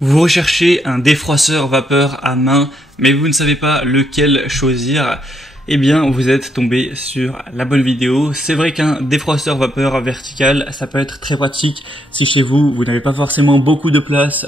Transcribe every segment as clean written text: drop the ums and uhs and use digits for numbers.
Vous recherchez un défroisseur vapeur à main, mais vous ne savez pas lequel choisir. Eh bien, vous êtes tombé sur la bonne vidéo. C'est vrai qu'un défroisseur vapeur vertical, ça peut être très pratique si chez vous, vous n'avez pas forcément beaucoup de place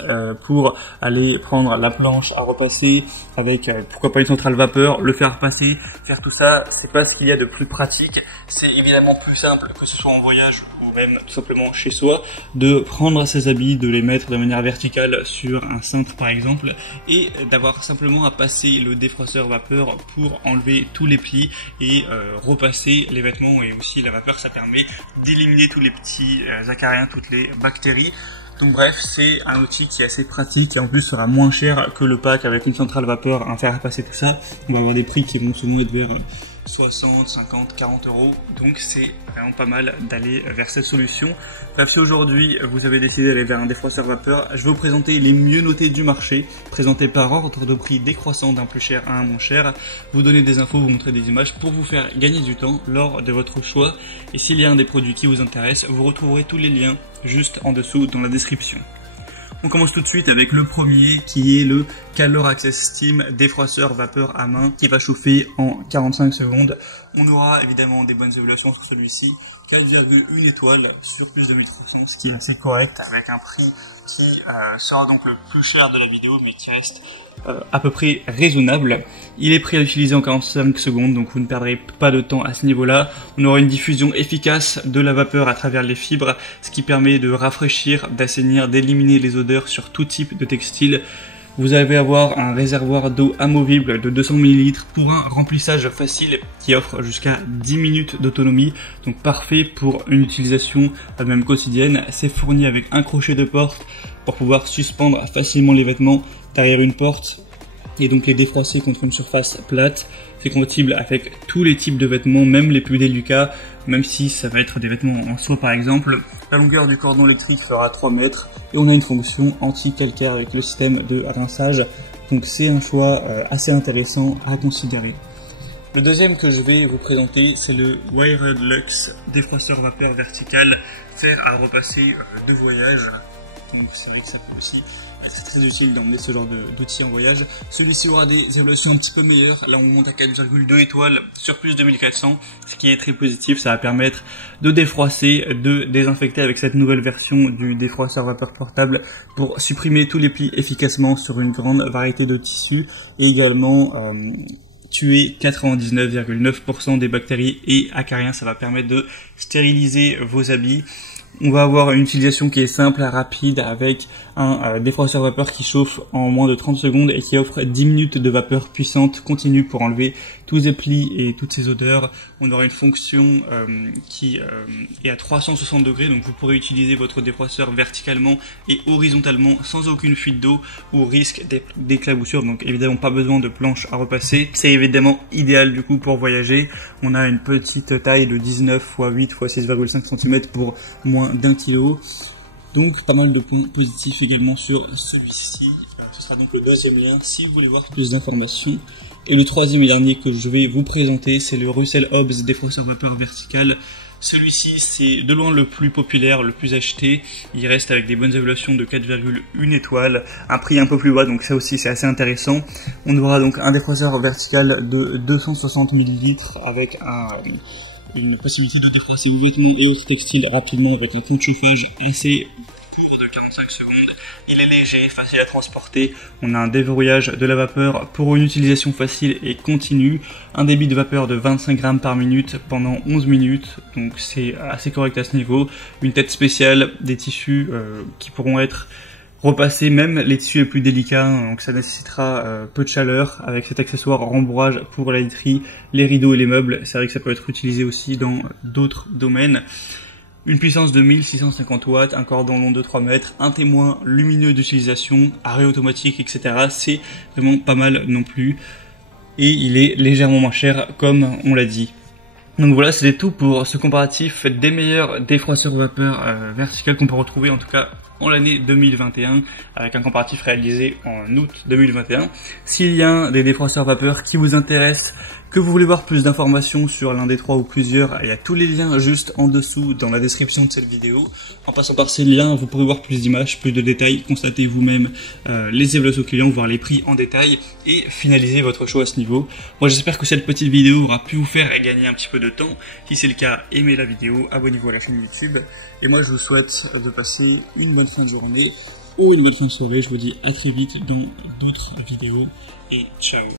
pour aller prendre la planche à repasser avec, pourquoi pas une centrale vapeur, le faire passer, faire tout ça. C'est pas ce qu'il y a de plus pratique. C'est évidemment plus simple que ce soit en voyage ou même tout simplement chez soi, de prendre ses habits, de les mettre de manière verticale sur un cintre par exemple, et d'avoir simplement à passer le défroisseur vapeur pour enlever tous les plis et repasser les vêtements. Et aussi la vapeur, ça permet d'éliminer tous les petits acariens, toutes les bactéries. Donc bref, c'est un outil qui est assez pratique et en plus sera moins cher que le pack avec une centrale vapeur à faire passer tout ça. On va avoir des prix qui vont souvent être vers 60, 50, 40 euros. Donc c'est vraiment pas mal d'aller vers cette solution. Bref, si aujourd'hui vous avez décidé d'aller vers un défroisseur vapeur, je vais vous présenter les mieux notés du marché, présentés par ordre de prix décroissant d'un plus cher à un moins cher, vous donner des infos, vous montrer des images pour vous faire gagner du temps lors de votre choix. Et s'il y a un des produits qui vous intéresse, vous retrouverez tous les liens juste en dessous dans la description. On commence tout de suite avec le premier qui est le Calor Access Steam défroisseur vapeur à main qui va chauffer en 45 secondes. On aura évidemment des bonnes évaluations sur celui-ci, 4,1 étoiles sur plus de 1300, ce qui est assez correct avec un prix qui sera donc le plus cher de la vidéo mais qui reste à peu près raisonnable. Il est prêt à utiliser en 45 secondes, donc vous ne perdrez pas de temps à ce niveau-là. On aura une diffusion efficace de la vapeur à travers les fibres, ce qui permet de rafraîchir, d'assainir, d'éliminer les odeurs sur tout type de textile. Vous allez avoir un réservoir d'eau amovible de 200 ml pour un remplissage facile qui offre jusqu'à 10 minutes d'autonomie, donc parfait pour une utilisation même quotidienne. C'est fourni avec un crochet de porte pour pouvoir suspendre facilement les vêtements derrière une porte et donc les défroisser contre une surface plate. C'est compatible avec tous les types de vêtements, même les plus délicats, même si ça va être des vêtements en soie par exemple. La longueur du cordon électrique fera 3 mètres et on a une fonction anti-calcaire avec le système de rinçage. Donc c'est un choix assez intéressant à considérer. Le deuxième que je vais vous présenter, c'est le Wired Luxe défroisseur vapeur vertical, fer à repasser de voyage. Donc c'est vrai que ça peut aussi être très utile d'emmener ce genre d'outils en voyage. Celui-ci aura des évaluations un petit peu meilleures. Là on monte à 4,2 étoiles sur plus de 1400, ce qui est très positif. Ça va permettre de défroisser, de désinfecter avec cette nouvelle version du défroisseur vapeur portable pour supprimer tous les plis efficacement sur une grande variété de tissus et également tuer 99,9% des bactéries et acariens. Ça va permettre de stériliser vos habits. On va avoir une utilisation qui est simple, rapide, avec un défroisseur vapeur qui chauffe en moins de 30 secondes et qui offre 10 minutes de vapeur puissante continue pour enlever tous les plis et toutes ces odeurs. On aura une fonction qui est à 360 degrés, donc vous pourrez utiliser votre défroisseur verticalement et horizontalement sans aucune fuite d'eau ou risque d'éclaboussure. Donc évidemment pas besoin de planche à repasser. C'est évidemment idéal du coup pour voyager. On a une petite taille de 19 x 8 x 6,5 cm pour moins d'1 kg. Donc pas mal de points positifs également sur celui-ci. Ce sera donc le deuxième lien si vous voulez voir plus d'informations. Et le troisième et dernier que je vais vous présenter, c'est le Russell Hobbs défroisseur vapeur vertical. Celui-ci, c'est de loin le plus populaire, le plus acheté. Il reste avec des bonnes évaluations de 4,1 étoiles, un prix un peu plus bas, donc ça aussi c'est assez intéressant. On aura donc un défroisseur vertical de 260 ml avec une possibilité de défroisser vos vêtements et autres textiles rapidement avec un temps de chauffage assez court de 45 secondes. Il est léger, facile à transporter. On a un déverrouillage de la vapeur pour une utilisation facile et continue. Un débit de vapeur de 25 grammes par minute pendant 11 minutes. Donc c'est assez correct à ce niveau. Une tête spéciale, des tissus qui pourront être repassés, même les tissus les plus délicats. Donc ça nécessitera peu de chaleur avec cet accessoire rembourrage pour la literie, les rideaux et les meubles. C'est vrai que ça peut être utilisé aussi dans d'autres domaines. Une puissance de 1650 watts, un cordon long de 3 mètres, un témoin lumineux d'utilisation, arrêt automatique, etc. C'est vraiment pas mal non plus. Et il est légèrement moins cher comme on l'a dit. Donc voilà, c'était tout pour ce comparatif des meilleurs défroisseurs vapeur vertical qu'on peut retrouver en tout cas en l'année 2021 avec un comparatif réalisé en août 2021. S'il y a des défroisseurs vapeur qui vous intéressent, que vous voulez voir plus d'informations sur l'un des trois ou plusieurs, il y a tous les liens juste en dessous dans la description de cette vidéo. En passant par ces liens, vous pourrez voir plus d'images, plus de détails, constater vous-même les évaluations clients, voir les prix en détail et finaliser votre choix à ce niveau. Moi j'espère que cette petite vidéo aura pu vous faire gagner un petit peu de temps. Si c'est le cas, aimez la vidéo, abonnez-vous à la chaîne YouTube. Et moi je vous souhaite de passer une bonne fin de journée ou une bonne fin de soirée. Je vous dis à très vite dans d'autres vidéos et ciao.